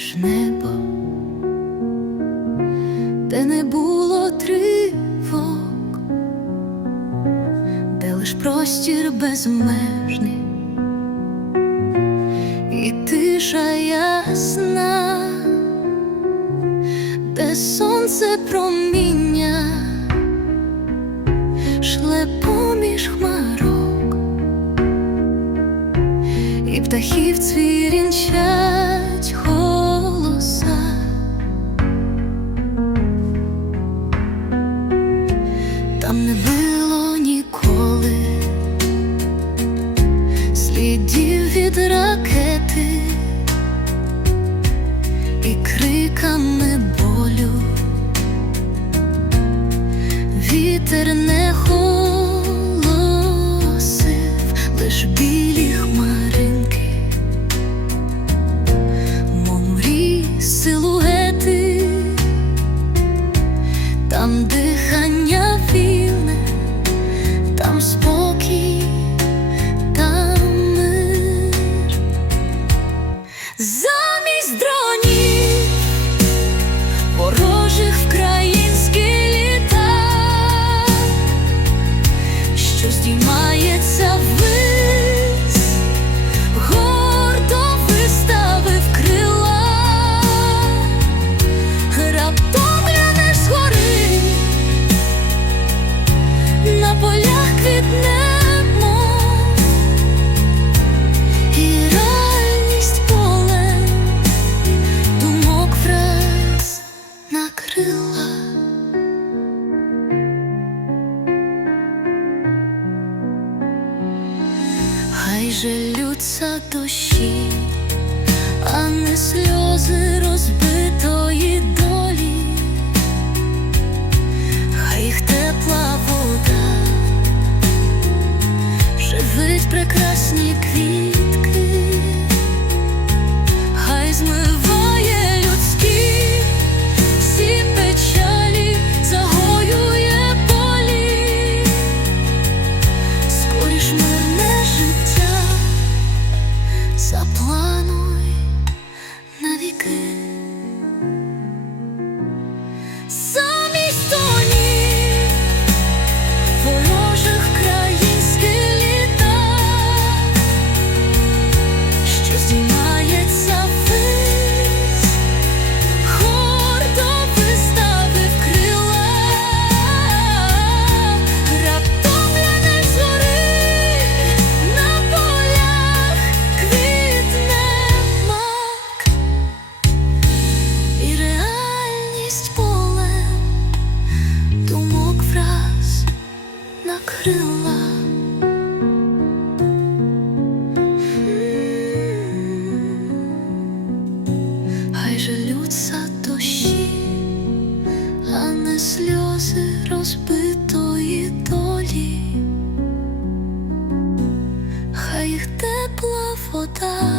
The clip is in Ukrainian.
ж небо, де не було тривог, де лиш простір безмежний і тиша ясна, де сонце проміння шле поміж хмарок, і птахів цвірінчать слідів від ракети і криками Хай жалються дощі, а не сльози розбитої накрила. Хай жалються дощі, а не сльози розбитої долі, хай їх тепла вода